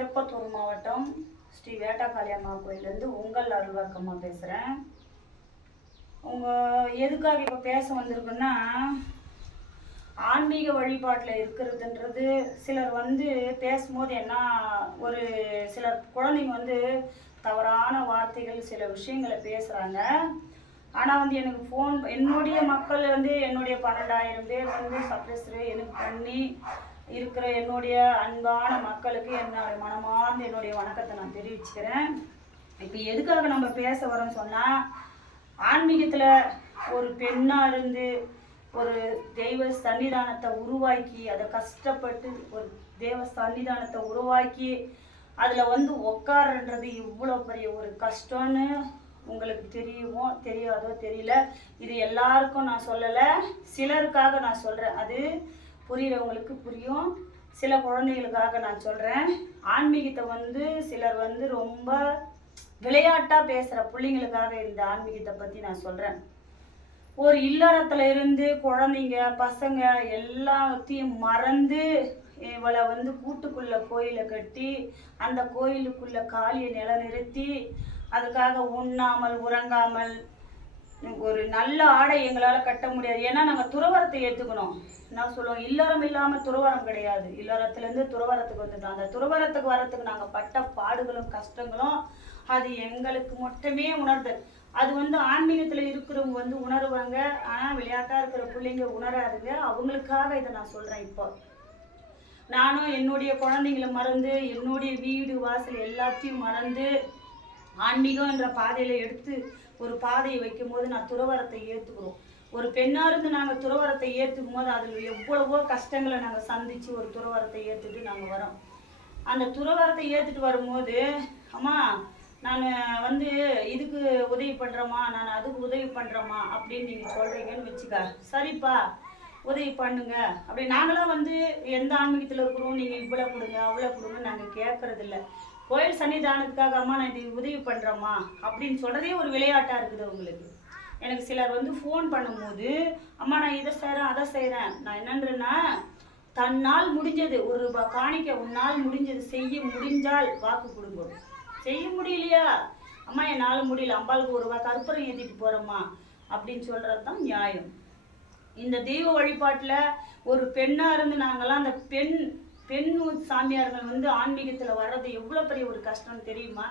திருப்பத்தூர் மாவட்டம் ஸ்ரீ வேட்டாக்காளியம்மா கோயிலேருந்து உங்கள் அருள்வாக்கம்மா பேசுகிறேன். எதுக்காக இப்போ பேச வந்திருக்குன்னா, ஆன்மீக வழிபாட்டில் இருக்கிறதுன்றது சிலர் பேசும்போது என்ன ஒரு சிலர் குழந்தைங்க தவறான வார்த்தைகள் சில விஷயங்களை பேசுகிறாங்க. ஆனால் எனக்கு ஃபோன் என்னுடைய மக்கள் என்னுடைய 12,000 பேர் சப்ஸ்கிரைபர் எனக்கு பண்ணி இருக்கிற என்னுடைய அன்பான மக்களுக்கு என்னுடைய மனமார்ந்த என்னுடைய வணக்கத்தை நான் தெரிவிச்சுக்கிறேன். இப்போ எதுக்காக நம்ம பேச வரோம்னு சொன்னால், ஆன்மீகத்தில் ஒரு பெண்ணாக இருந்து ஒரு தெய்வ சன்னிதானத்தை உருவாக்கி அதை கஷ்டப்பட்டு ஒரு தெய்வ சன்னிதானத்தை உருவாக்கி அதில் உட்காருன்றது இவ்வளோ பெரிய ஒரு கஷ்டம்னு உங்களுக்கு தெரியாதோ தெரியல. இது எல்லாருக்கும் நான் சொல்லலை, சிலருக்காக நான் சொல்கிறேன். அது புரிகிறவங்களுக்கு புரியும், சில குழந்தைகளுக்காக நான் சொல்கிறேன். ஆன்மீகத்தை சிலர் ரொம்ப விளையாட்டாக பேசுகிற பிள்ளைங்களுக்காக இந்த ஆன்மீகத்தை பற்றி நான் சொல்கிறேன். ஒரு இல்லறத்தில் இருந்து குழந்தைங்க பசங்க எல்லாத்தையும் மறந்து இவளை கூட்டுக்குள்ளே கோயிலை கட்டி அந்த கோயிலுக்குள்ளே காளியை நிலைநிறுத்தி அதுக்காக உண்ணாமல் உறங்காமல் ஒரு நல்ல ஆடை எங்களால் கட்ட முடியாது. ஏன்னா நாங்கள் துறவரத்தை ஏற்றுக்கணும். நான் சொல்லுவோம், இல்லறம் இல்லாமல் துறவரம் கிடையாது. இல்லறத்துலேருந்து துறவரத்துக்கு வந்துட்டோம். அந்த துறவரத்துக்கு வரத்துக்கு நாங்கள் பட்ட பாடுகளும் கஷ்டங்களும் அது எங்களுக்கு மட்டுமே உணர்து. அது ஆன்மீகத்தில் இருக்கிறவங்க உணருவாங்க. ஆனால் விளையாட்டாக இருக்கிற பிள்ளைங்க உணராதுங்க. அவங்களுக்காக இதை நான் சொல்கிறேன். இப்போ நானும் என்னுடைய குழந்தைங்களை மறந்து என்னுடைய வீடு வாசல் எல்லாத்தையும் மறந்து ஆன்மீகம் என்ற பாதையில் எடுத்து ஒரு பாதையை வைக்கும் போது நான் துறவரத்தை ஏற்றுக்கிறோம். ஒரு பெண்ணாக இருந்து நாங்கள் துறவரத்தை ஏற்றுக்கும் போது அதில் எவ்வளவோ கஷ்டங்களை நாங்கள் சந்தித்து ஒரு துறவரத்தை ஏற்றுட்டு நாங்கள் வரோம். அந்த துறவரத்தை ஏற்றுட்டு வரும்போது, அம்மா நான் இதுக்கு உதவி பண்ணுறேம்மா, நான் அதுக்கு உதவி பண்ணுறேம்மா அப்படின்னு நீங்கள் சொல்கிறீங்கன்னு வச்சுக்க. சரிப்பா உதவி பண்ணுங்க அப்படி. நாங்களாம் எந்த ஆன்மீகத்தில் இருக்கிறோம், நீங்கள் இவ்வளோ கொடுங்க அவ்வளோ கொடுங்க நாங்கள் கேட்குறதில்ல. கோயில் சன்னிதானத்துக்காக அம்மா நான் இது உதவி பண்ணுறேம்மா அப்படின்னு சொல்கிறதே ஒரு விளையாட்டாக இருக்குது அவங்களுக்கு. எனக்கு சிலர் ஃபோன் பண்ணும்போது, அம்மா நான் இதை செய்கிறேன் அதை செய்கிறேன். நான் என்னன்றேன்னா, தன்னால் முடிஞ்சது ₹1 காணிக்க உன்னால் முடிஞ்சது செய்ய முடிஞ்சால் வாக்கு கொடுங்க. செய்ய முடியலையா, அம்மா என்னால் முடியல, அம்பாளுக்கு ₹1 கற்பூரம் ஏற்றிட்டு போகிறோம்மா அப்படின்னு சொல்கிறது தான் நியாயம். இந்த தெய்வ வழிபாட்டில் ஒரு பெண்ணாக இருந்து நாங்கள்லாம் அந்த பெண் சாமியார்கள் ஆன்மீகத்தில் வர்றது எவ்வளோ பெரிய ஒரு கஷ்டம் தெரியுமா?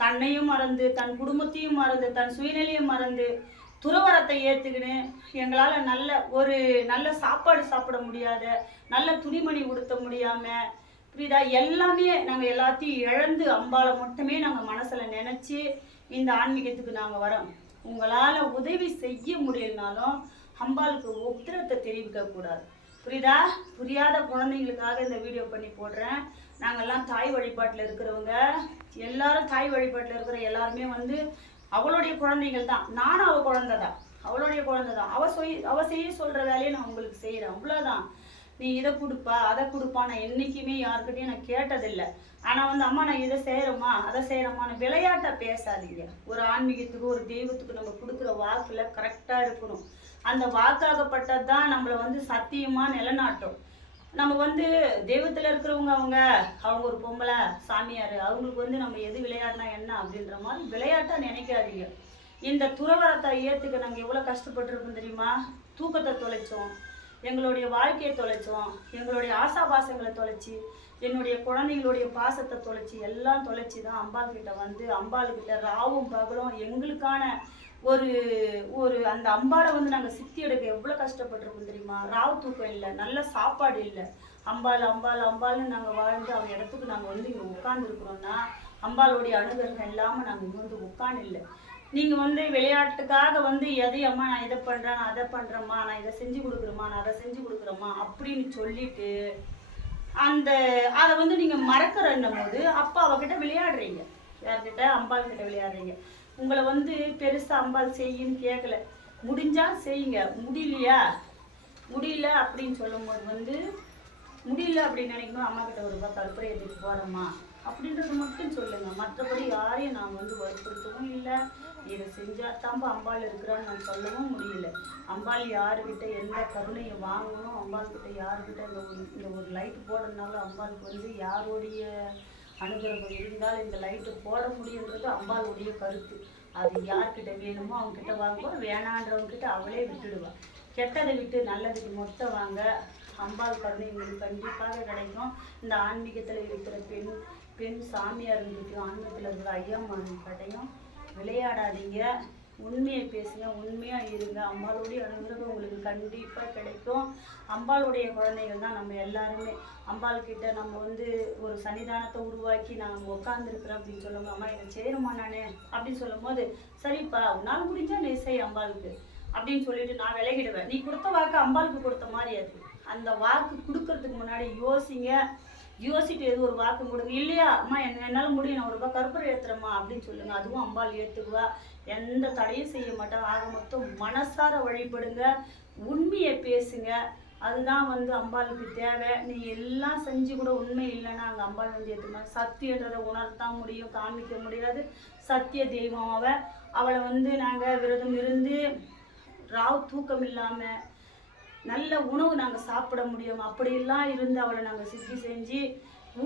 தன்னையும் மறந்து தன் குடும்பத்தையும் மறந்து தன் சுயநிலையும் மறந்து துறவரத்தை ஏற்றுக்கின்னு எங்களால் நல்ல சாப்பாடு சாப்பிட முடியாத, நல்ல துணிமணி உடுத்த முடியாமல், புரியுதா, எல்லாமே நாங்கள் எல்லாத்தையும் இழந்து அம்பாளை மட்டுமே நாங்கள் மனசில் நினச்சி இந்த ஆன்மீகத்துக்கு நாங்கள் வரோம். உங்களால் உதவி செய்ய முடியலனாலும் அம்பாளுக்கு உத்திரத்தை தெரிவிக்கக்கூடாது. புரியுதா? புரியாத குழந்தைங்களுக்காக இந்த வீடியோ பண்ணி போடுறேன். நாங்கள்லாம் தாய் வழிபாட்டில் இருக்கிறவங்க எல்லாரும், தாய் வழிபாட்டில் இருக்கிற எல்லாருமே அவளுடைய குழந்தைகள் தான். நானும் அவள் குழந்தை தான், அவளுடைய குழந்தை தான். அவள் செய்ய சொல்கிற வேலையை நான் உங்களுக்கு செய்கிறேன், அவ்வளோதான். நீ இதை கொடுப்பா அதை கொடுப்பா நான் என்றைக்குமே யாருக்கிட்டையும் நான் கேட்டதில்லை. ஆனால் அம்மா நான் இதை செய்கிறோம்மா அதை செய்கிறோம்மான்னு விளையாட்டாக பேசாதீங்க. ஒரு ஆன்மீகத்துக்கு ஒரு தெய்வத்துக்கு நம்ம கொடுக்குற வாக்கில் கரெக்டாக இருக்கணும். அந்த வாக்காகப்பட்டது தான் நம்மளை சத்தியமாக நிலநாட்டும். நம்ம தெய்வத்தில் இருக்கிறவங்க அவங்க ஒரு பொம்பளை சாமியார், அவங்களுக்கு நம்ம எது விளையாடினா என்ன அப்படின்ற மாதிரி விளையாட்டாக நினைக்காதீங்க. இந்த துறவரத்தை ஏற்றுக்க நாங்கள் எவ்வளோ கஷ்டப்பட்டுருக்கோம் தெரியுமா? தூக்கத்தை தொலைச்சோம், எங்களுடைய வாழ்க்கையை தொலைச்சோம், எங்களுடைய ஆசாபாசங்களை தொலைச்சி, என்னுடைய குழந்தைங்களுடைய பாசத்தை தொலைச்சி, எல்லாம் தொலைச்சி தான் அம்பாள்கிட்ட அம்பாள்கிட்ட ராவும் பகலும் எங்களுக்கான ஒரு அந்த அம்பாளை நாங்கள் சித்தி எடுக்க எவ்வளோ கஷ்டப்பட்டிருக்கோம் தெரியுமா? ராவு தூக்கம் இல்லை, நல்ல சாப்பாடு இல்லை. அம்பாள்னு நாங்கள் வாழ்ந்து அவங்க இடத்துக்கு நாங்கள் இங்கே உட்காந்துருக்குறோன்னா அம்பாளுடைய அனுகிரகம் இல்லாமல் நாங்கள் இங்கே உட்காந்து இல்லை. நீங்கள் விளையாட்டுக்காக எதையும் அம்மா நான் இதை பண்ணுறேன் நான் அதை பண்ணுறேம்மா நான் இதை செஞ்சு கொடுக்குறேம்மா நான் அதை செஞ்சு கொடுக்குறேம்மா அப்படின்னு சொல்லிட்டு அதை நீங்கள் மறக்கிறன்னும் போது அப்போ அவகிட்ட விளையாடுறீங்க. யார்கிட்ட? அம்பாள்கிட்ட விளையாடுறீங்க. உங்களை பெருசாக அம்பாள் செய்யுன்னு கேட்கல, முடிஞ்சால் செய்யுங்க. முடியல அப்படின்னு சொல்லும்போது முடியல அப்படின்னு நினைக்கணும். அம்மா கிட்ட ₹1 கற்பூரம் ஏற்றிட்டு போகிறோம்மா அப்படின்றது மட்டும் சொல்லுங்கள். மற்றபடி யாரையும் நான் வற்புறுத்தவும் இல்லை. இதை செஞ்சால் தான்ப்பா அம்பாள் இருக்கிறான்னு நான் சொல்லவும் முடியல. அம்பாள் யாருக்கிட்ட எந்த கருணையை வாங்கணும், அம்பாள்கிட்ட யாருக்கிட்ட இந்த ஒரு லைட் போடுறதுனால அம்பாளுக்கு யாருடைய அனுகிரகம் இருந்தால் இந்த லைட்டு போட முடியுன்றது அம்பாளுடைய கருத்து. அது யார்கிட்ட வேணுமோ அவங்ககிட்ட வாங்குவோம், வேணான்றவங்ககிட்ட அவளே விட்டுடுவா. கெட்டதை விட்டு நல்லதுக்கு மொத்தம் வாங்க. அம்பாள் கருணை உங்களுக்கு கண்டிப்பாக கிடைக்கும். இந்த ஆன்மீகத்தில் இருக்கிற பெண் சாமியார் இருந்துட்டும், ஆன்மீகத்தில் இருக்கிற ஐயாமார்கிட்டையும் விளையாடாதீங்க. உண்மையை பேசுங்க, உண்மையாக இருங்க. அம்பாளுடைய அனுகிரகம் உங்களுக்கு கண்டிப்பாக கிடைக்கும். அம்பாளுடைய குழந்தைகள் தான் நம்ம எல்லாருமே. அம்பாள்கிட்ட நம்ம ஒரு சன்னிதானத்தை உருவாக்கி நாங்கள் உட்காந்துருக்குறோம் அப்படின்னு சொல்லுவோம். அம்மா இதை செய்கிறோமா நானே அப்படின்னு சொல்லும் போது, சரிப்பா உன்னால் முடிஞ்சா நீ செய் அம்பாளுக்கு அப்படின்னு சொல்லிட்டு நான் விலகிடுவேன். நீ கொடுத்த வாக்கு அம்பாளுக்கு கொடுத்த மாதிரி அது. அந்த வாக்கு கொடுக்கறதுக்கு முன்னாடி யோசிங்க. யோசிட்டு எது ஒரு வாக்கு கொடுங்க. இல்லையா அம்மா என்னால் முடியும், நான் ₹1 கற்பூரம் ஏற்றுறேம்மா அப்படின்னு சொல்லுங்க. அதுவும் அம்பாள் ஏற்றுக்குவா. எந்த தடையும் செய்ய மாட்டாங்க. ஆக மொத்தம் மனசார வழிபடுங்க, உண்மையை பேசுங்க. அதுதான் அம்பாளுக்கு தேவை. நீ எல்லாம் செஞ்சு கூட உண்மை இல்லைன்னா அங்கே அம்பாள் ஏற்றுமா. சத்தியன்றதை உணர்த்தான் முடியும், காமிக்க முடியாது. சத்திய தெய்வம் அவளை நாங்கள் விரதம் இருந்து ராவ் தூக்கம் இல்லாமல் நல்ல உணவு நாங்கள் சாப்பிட முடியும். அப்படியெல்லாம் இருந்து அவளை நாங்கள் சித்தி செஞ்சு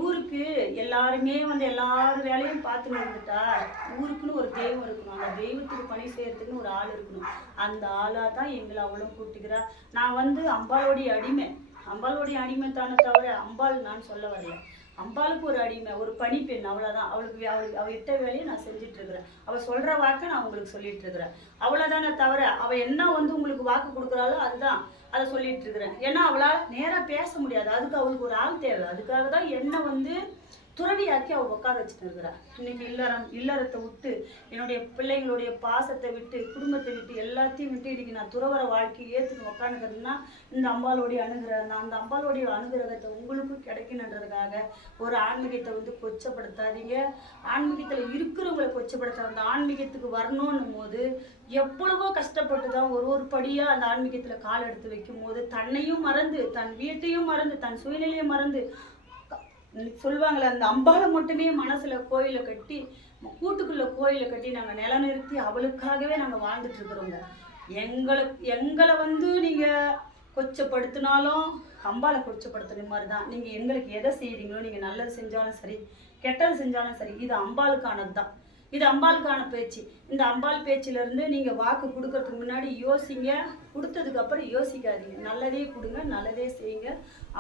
ஊருக்கு எல்லாருமே எல்லாரும் வேலையும் பார்த்துன்னு வந்துட்டா ஊருக்குன்னு ஒரு தெய்வம் இருக்கணும். அந்த தெய்வத்துக்கு பணி செய்யறதுக்குன்னு ஒரு ஆள் இருக்கணும். அந்த ஆளாக தான் எங்களை அவளும் கூட்டுக்கிறா. நான் அம்பாளுடைய அடிமை. அம்பாளுடைய அடிமைத்தானே தவிர அம்பாள் நான் சொல்ல வரல. அம்பாளுக்கு ஒரு அடிமை, ஒரு பணிப்பெண், அவ்வளோதான். அவள் இட்ட வேலையை நான் செஞ்சுட்டு இருக்கிறேன். அவள் சொல்கிற வாக்கை நான் உங்களுக்கு சொல்லிட்டு இருக்கிறேன். அவ்வளோதானே தவிர அவள் என்ன உங்களுக்கு வாக்கு கொடுக்குறாளோ அதுதான் அதை சொல்லிட்டு இருக்கிறேன். ஏன்னா அவளால் நேராக பேச முடியாது. அதுக்கு அவளுக்கு ஒரு ஆள் தேவை. அதுக்காக தான் என்ன துறவியாக்கி அவள் உட்கார வச்சுட்டு இருக்கிறா. இன்னைக்கு இல்லறத்தை விட்டு என்னுடைய பிள்ளைங்களுடைய பாசத்தை விட்டு குடும்பத்தை விட்டு எல்லாத்தையும் விட்டு இன்னைக்கு நான் துறவர வாழ்க்கையை ஏற்றுக்கு உட்காந்துக்கிறதுனா இந்த அம்பாளுடைய அனுகிரகம் தான். அந்த அம்பாளுடைய அனுகிரகத்தை உங்களுக்கும் கிடைக்கணுன்றதுக்காக ஒரு ஆன்மீகத்தை கொச்சப்படுத்தாதீங்க. ஆன்மீகத்தில் இருக்கிறவங்களை கொச்சப்படுத்த அந்த ஆன்மீகத்துக்கு வரணும்னும் போது எவ்வளவோ கஷ்டப்பட்டு தான் ஒரு படியாக அந்த ஆன்மீகத்தில் கால் எடுத்து வைக்கும் போது தன்னையும் மறந்து, தன் வீட்டையும் மறந்து, தன் சூழ்நிலையை மறந்து சொல்லுவாங்களே, அந்த அம்பாளை மட்டுமே மனசுல கோயிலை கட்டி, கூட்டுக்குள்ள கோயிலை கட்டி நாங்கள் நிலநிறுத்தி அவளுக்காகவே நாங்கள் வாழ்ந்துட்டு இருக்கிறோங்க. எங்களை நீங்க கொச்சப்படுத்தினாலும் அம்பாளை கொச்சப்படுத்துற மாதிரி தான். நீங்க எங்களுக்கு எதை செய்யறீங்களோ, நீங்க நல்லது செஞ்சாலும் சரி கெட்டது செஞ்சாலும் சரி, இது அம்பாளுக்கானது தான். இது அம்பாளுக்கான பேச்சு. இந்த அம்பாள் பேச்சிலேருந்து நீங்கள் வாக்கு கொடுக்கறதுக்கு முன்னாடி யோசிங்க. கொடுத்ததுக்கப்புறம் யோசிக்காதீங்க. நல்லதே கொடுங்க, நல்லதே செய்யுங்க.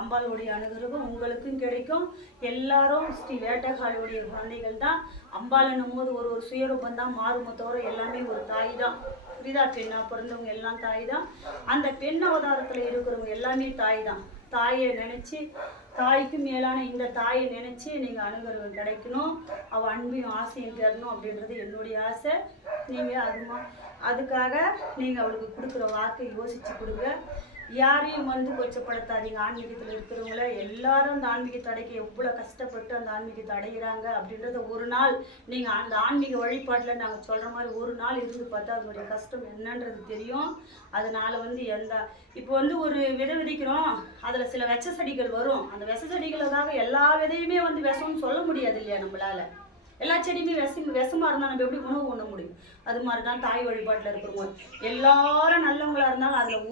அம்பாளுடைய அனுகிரகம் உங்களுக்கும் கிடைக்கும். எல்லாரும் ஸ்ரீ வேட்டகாளியுடைய குழந்தைகள் தான். அம்பாளுன்னும் போது ஒரு சுயரூபம் தான் மாறுமோ தவிர எல்லாமே ஒரு தாய் தான். புரிதா? பெண்ணாக பிறந்தவங்க எல்லாம் தாய் தான். அந்த பெண் அவதாரத்தில் இருக்கிறவங்க எல்லாமே தாய் தான். தாயை நினச்சி, தாய்க்கு மேலான இந்த தாயை நினச்சி நீங்கள் அனுகிரகம் கிடைக்கணும். அவள் அன்பையும் ஆசையும் தரணும் அப்படின்றது என்னுடைய ஆசை. நீங்கள் அதுக்காக நீங்கள் அவளுக்கு கொடுக்குற வாக்கை யோசித்து கொடுங்க. யாரையும் கொச்சப்படுத்தாதீங்க. ஆன்மீகத்தில் இருக்கிறவங்கள எல்லாரும் அந்த ஆன்மீகத்தை அடைக்க எவ்வளோ கஷ்டப்பட்டு அந்த ஆன்மீகத்தை அடைகிறாங்க அப்படின்றத ஒரு நாள் நீங்கள் அந்த ஆன்மீக வழிபாட்டில் நாங்கள் சொல்கிற மாதிரி ஒரு நாள் இருந்து பார்த்தா அதனுடைய கஷ்டம் என்னன்றது தெரியும். அதனால் இப்போ ஒரு விதை விதைக்கிறோம், அதில் சில விஷ செடிகள் வரும். அந்த விஷ செடிகளுக்காக எல்லா விதையுமே விஷம்னு சொல்ல முடியாது இல்லையா நம்மளால். எல்லா செடியுமே விஷமாக இருந்தால் நம்ம எப்படி உணவு உண்ண முடியும்? அது மாதிரி தான் தாய் வழிபாட்டில் இருக்கிறவங்க எல்லாரும் நல்லவங்களாக இருந்தாலும் அதில்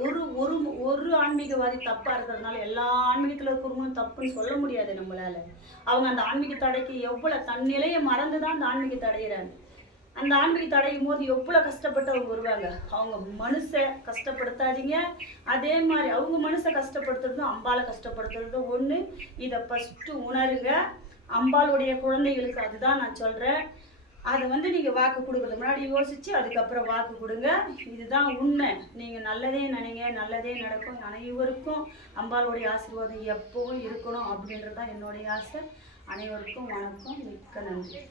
ஒரு ஆன்மீகவாதி தப்பாக இருக்கிறதுனால எல்லா ஆன்மீகத்தில் இருக்கிறவங்களும் தப்புன்னு சொல்ல முடியாது நம்மளால். அவங்க அந்த ஆன்மீகத்தை அடைக்க எவ்வளோ தன் நிலையை மறந்து தான் அந்த ஆன்மீகத்தை அடைகிறாங்க. அந்த ஆன்மீகத்தை அடையும் போது எவ்வளோ கஷ்டப்பட்டு அவங்க வருவாங்க. அவங்க மனுஷை கஷ்டப்படுத்தாதீங்க. அதே மாதிரி அவங்க மனுஷை கஷ்டப்படுத்துறதும் அம்பாலை கஷ்டப்படுத்துறதும் ஒன்று. இதை ஃபஸ்ட்டு உணருங்க. அம்பாளுடைய குழந்தைகளுக்கு அதுதான் நான் சொல்கிறேன். அதை நீங்கள் வாக்கு கொடுக்குறது முன்னாடி யோசித்து அதுக்கப்புறம் வாக்கு கொடுங்க. இதுதான் உண்மை. நீங்கள் நல்லதே நினைங்க, நல்லதே நடக்கும். அனைவருக்கும் அம்பாளுடைய ஆசீர்வாதம் எப்பவும் இருக்கணும் அப்படின்றது தான் என்னுடைய ஆசை. அனைவருக்கும் வணக்கம். மிக்க நன்றி.